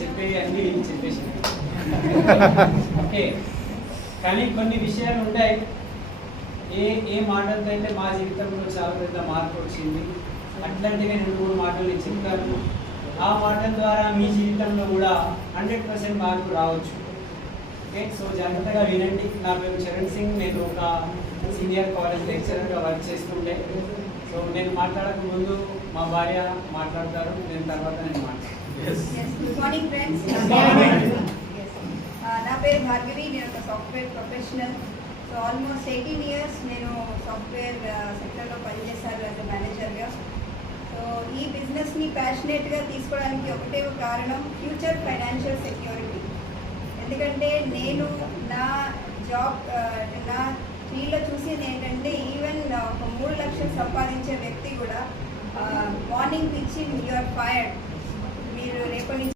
చెప్పేవి అన్ని చెప్పేసి ఓకే. కానీ కొన్ని విషయాలు ఉంటాయి, ఏ మాటలతో అయితే మా జీవితంలో చాలా పెద్ద మార్పు వచ్చింది. అట్లాంటివి 2-3 మాటలు నేను చెప్తాను. ఆ మాటల ద్వారా మీ జీవితంలో కూడా 100% మార్పు రావచ్చు. ఓకే, సో జాగ్రత్తగా వినండి. నా పేరు చరణ్ సింగ్. నేను ఒక సీనియర్ కాలేజ్ లెక్చరర్గా వర్క్ చేస్తుంటే, సో నేను మాట్లాడక ముందు మా భార్య మాట్లాడతారు, నేను తర్వాత నేను మాట్లాడతాను. Good morning friends. నా పేరు భార్గవి. నేను ఒక software professional. So almost 18 years నేను సాఫ్ట్వేర్ సెక్టర్లో పనిచేశాను యాజ్ అ మేనేజర్గా. సో ఈ బిజినెస్ని ప్యాషనేట్గా తీసుకోవడానికి ఒకటే ఒక కారణం, ఫ్యూచర్ ఫైనాన్షియల్ సెక్యూరిటీ. ఎందుకంటే నేను నా జాబ్ నా ఫీల్డ్లో చూసేది ఏంటంటే, ఈవెన్ ఒక 3 లక్షలు సంపాదించే వ్యక్తి కూడా మార్నింగ్ పిచ్చి యు ఆర్ ఫైర్డ్, మీరు రేపటి నుంచి